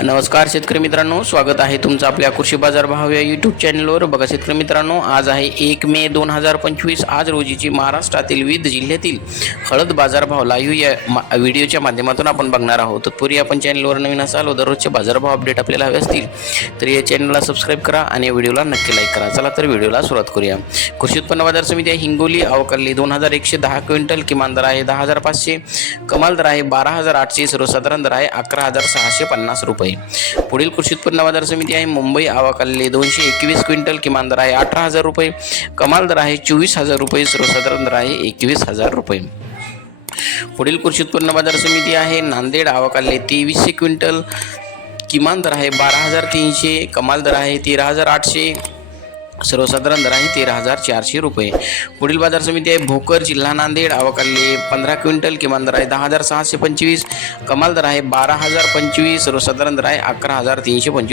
नमस्कार शेतकरी मित्रांनो स्वागत आहे तुमचं आपल्या कृषी बाजार भाव या यूट्यूब चॅनलवर बघा शेतकरी मित्रांनो आज आहे एक मे दोन हजार पंचवीस आज रोजीची महाराष्ट्रातील विविध जिल्ह्यातील हळद बाजारभाव लाईव्ह या मा व्हिडिओच्या माध्यमातून आपण बघणार आहोत. तत्पूर्वी आपण चॅनलवर नवीन असाल व दररोजचे बाजारभाव अपडेट आपल्याला हवे असतील तर या चॅनलला सबस्क्राईब करा आणि या व्हिडिओला नक्की लाईक करा. चला तर व्हिडिओला सुरुवात करूया. कृषी उत्पन्न बाजार समिती आहे हिंगोली अवकाली दोन हजार एकशे दहा क्विंटल किमान दर आहे दहा हजार पाचशे कमाल दर आहे बारा हजार आठशे सर्वसाधारण दर आहे अकरा हजार सहाशे पन्नास रुपये. पुढील कृषी उत्पन्न बाजार समिती आहे. मुंबई आवाकाल्ले दोनशे एकवीस क्विंटल किमान दर आहे. अठरा हजार रुपये. कमाल दर आहे. चोवीस हजार रुपये. सर्वसाधारण दर आहे. एकवीस हजार रुपये. पुढील कृषी उत्पन्न बाजार समिती आहे. नांदेड आवाकाल्ले तेवीसशे क्विंटल किमान दर आहे. बारा हजार तीनशे. कमाल दर आहे. तेरा हजार आठशे. सर्वसाधारण दर आहे तेरा हजार चारशे रुपये. पुढील बाजार समिती आहे भोकर जिल्हा नांदेड अवकाल्ले पंधरा क्विंटल किमान दर आहे दहा हजार सहाशे पंचवीस कमाल दर आहे बारा हजार पंचवीस सर्वसाधारण दर आहे अकरा हजार तीनशे पंचवीस.